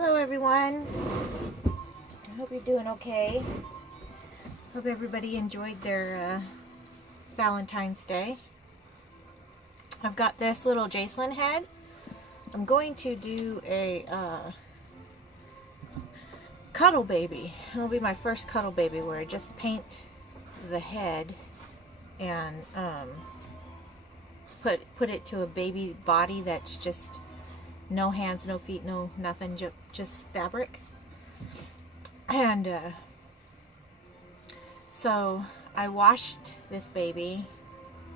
Hello everyone. I hope you're doing okay. Hope everybody enjoyed their Valentine's Day. I've got this little Jacelyn head. I'm going to do a cuddle baby. It'll be my first cuddle baby where I just paint the head and put it to a baby body that's just no hands, no feet, no nothing, just fabric. And so I washed this baby,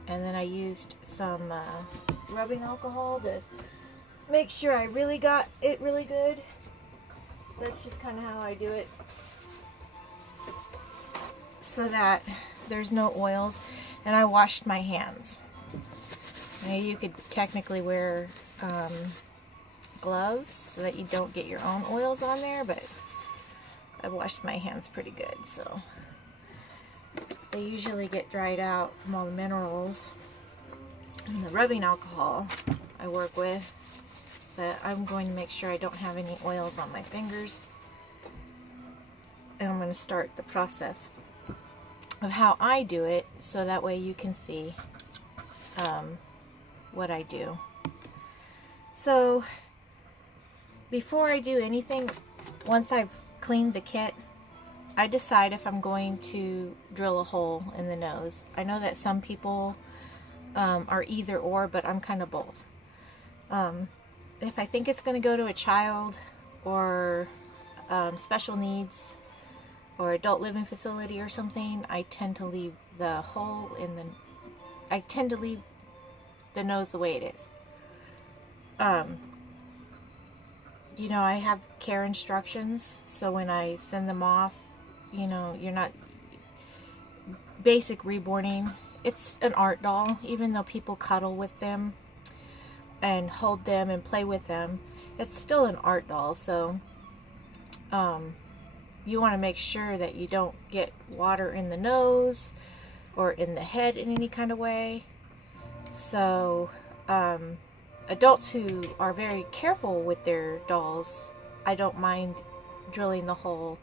and then I used some rubbing alcohol to make sure I really got it really good. That's just kind of how I do it, so that there's no oils. And I washed my hands. Now you could technically wear gloves so that you don't get your own oils on there, but I've washed my hands pretty good, so they usually get dried out from all the minerals and the rubbing alcohol I work with. But I'm going to make sure I don't have any oils on my fingers, and I'm going to start the process of how I do it, so that way you can see what I do. So before I do anything, once I've cleaned the kit, I decide if I'm going to drill a hole in the nose. I know that some people are either or, but I'm kind of both. If I think it's going to go to a child or special needs or adult living facility or something, I tend to leave the hole in the, I tend to leave the nose the way it is. You know, I have care instructions, so when I send them off, you know, you're not basic reborning. It's an art doll, even though people cuddle with them and hold them and play with them, it's still an art doll. So you want to make sure that you don't get water in the nose or in the head in any kind of way. So adults who are very careful with their dolls, I don't mind drilling the hole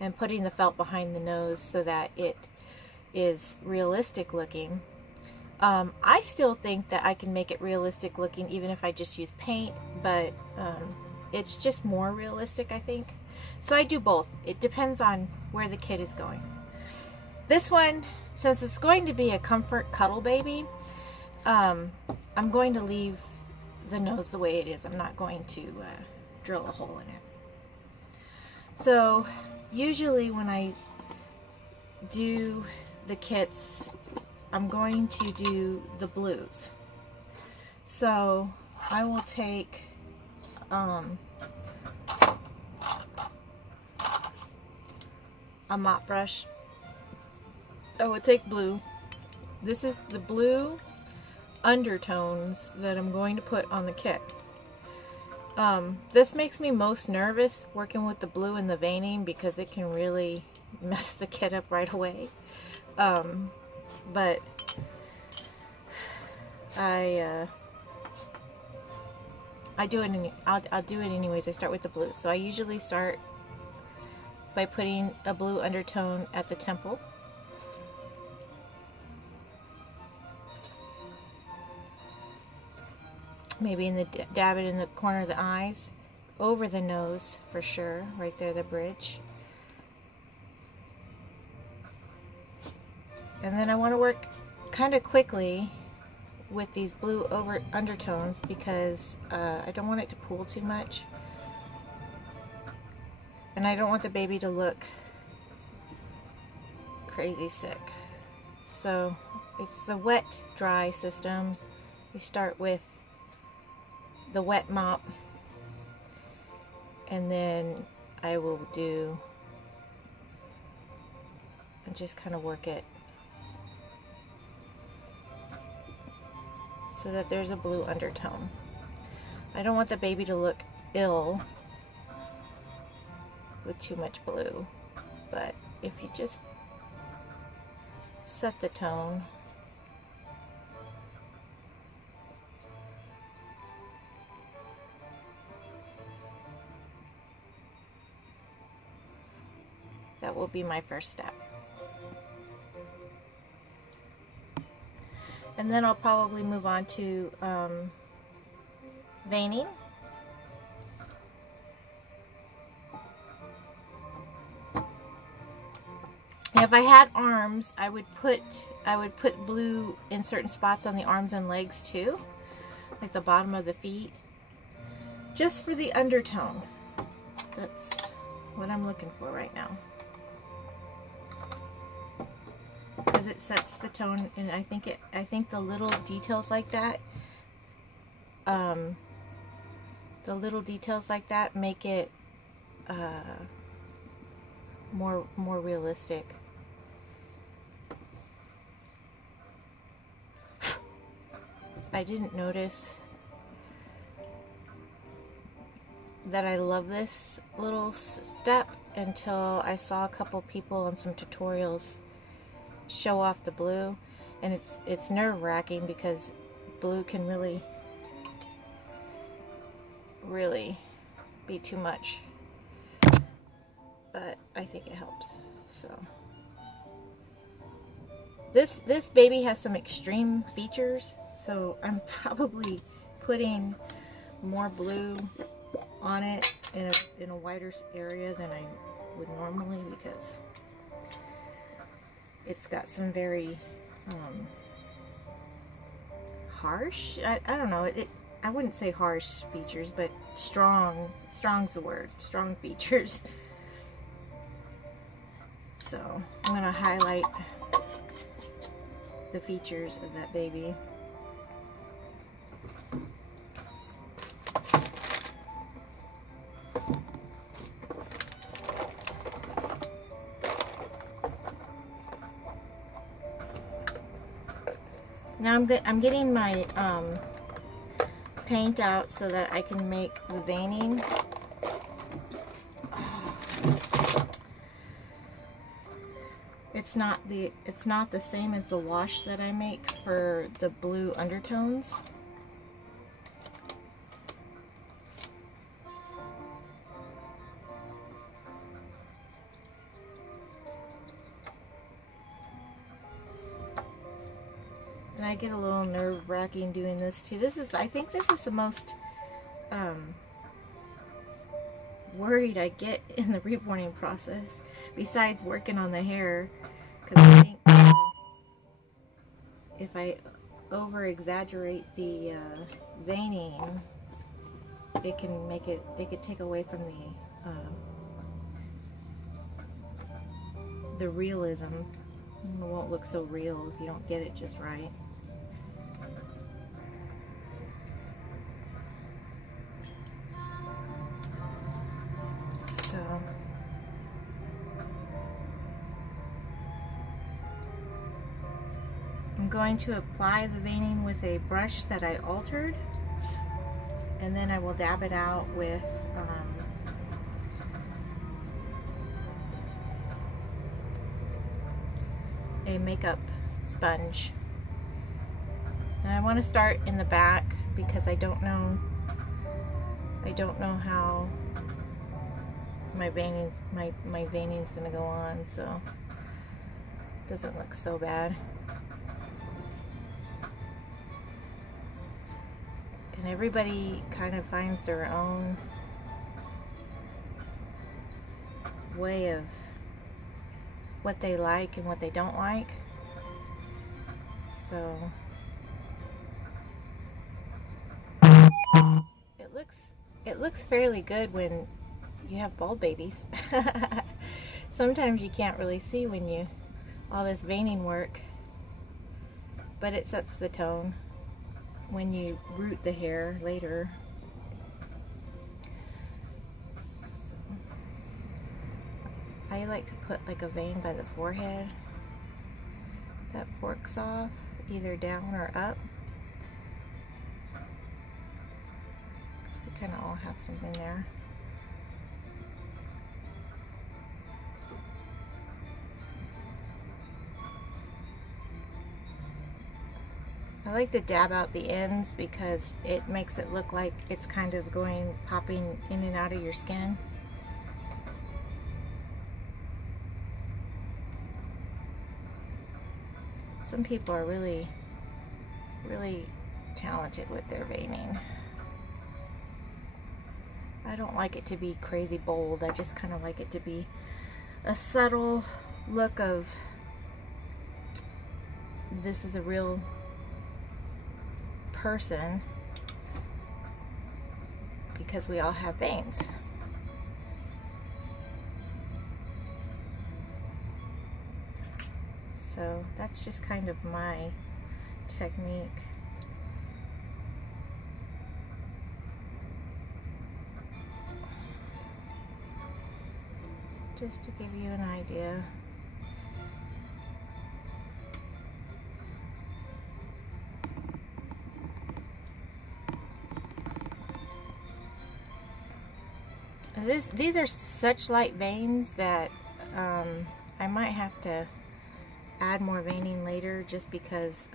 and putting the felt behind the nose so that it is realistic looking. I still think that I can make it realistic looking even if I just use paint, but it's just more realistic, I think. So I do both. It depends on where the kid is going. This one, since it's going to be a comfort cuddle baby, I'm going to leave the nose the way it is. I'm not going to drill a hole in it. So usually when I do the kits, I'm going to do the blues. So I will take a mop brush. I will take blue. This is the blue undertones that I'm going to put on the kit. This makes me most nervous working with the blue and the veining, because it can really mess the kit up right away. But I do it. I'll do it anyways. I start with the blue. So I usually start by putting a blue undertone at the temple. Maybe in the dab it in the corner of the eyes, over the nose for sure, right there, the bridge. And then I want to work kind of quickly with these blue undertones, because I don't want it to pool too much, and I don't want the baby to look crazy sick. So it's a wet dry system. We start with the wet mop, and then I will do and just kind of work it so that there's a blue undertone. I don't want the baby to look ill with too much blue, but if you just set the tone, That will be my first step. And then I'll probably move on to veining. If I had arms, I would put blue in certain spots on the arms and legs too, like the bottom of the feet, just for the undertone. That's what I'm looking for right now, because it sets the tone, and I think the little details like that, make it more realistic. I didn't notice that I love this little step until I saw a couple people on some tutorials show off the blue, and it's nerve-wracking because blue can really be too much, but I think it helps. So this baby has some extreme features, so I'm probably putting more blue on it in a wider area than I would normally, because it's got some very harsh, I don't know, I wouldn't say harsh features, but strong's the word, strong features. So I'm going to highlight the features of that baby. Now I'm getting my paint out so that I can make the veining. It's not the same as the wash that I make for the blue undertones. And I get a little nerve-wracking doing this too. I think this is the most worried I get in the reborning process, besides working on the hair, because I think if I over-exaggerate the veining, it could take away from the realism. It won't look so real if you don't get it just right. So I'm going to apply the veining with a brush that I altered, and then I will dab it out with a makeup sponge. And I want to start in the back because I don't know how my veining's gonna go on, so it doesn't look so bad. And everybody kind of finds their own way of what they like and what they don't like. So it looks fairly good when you have bald babies. Sometimes you can't really see when all this veining work, but it sets the tone when you root the hair later. I like to put like a vein by the forehead that forks off either down or up, because we kind of all have something there. I like to dab out the ends because it makes it look like it's kind of popping in and out of your skin. Some people are really, really talented with their veining. I don't like it to be crazy bold. I just kind of like it to be a subtle look of this is a real person, because we all have veins. So that's just kind of my technique. Just to give you an idea. These are such light veins that I might have to add more veining later, just because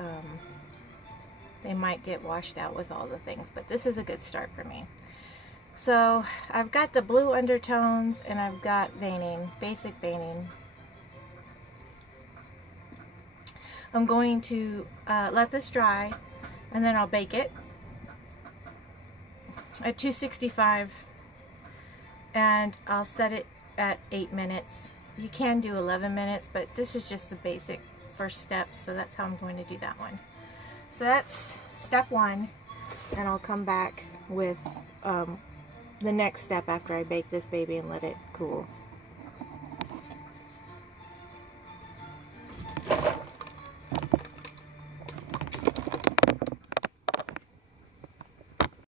they might get washed out with all the things, but this is a good start for me. So I've got the blue undertones and I've got veining, basic veining. I'm going to let this dry and then I'll bake it at 265, and I'll set it at 8 minutes. You can do 11 minutes, but this is just the basic first step, so that's how I'm going to do that one. So that's step one, and I'll come back with the next step after I bake this baby and let it cool.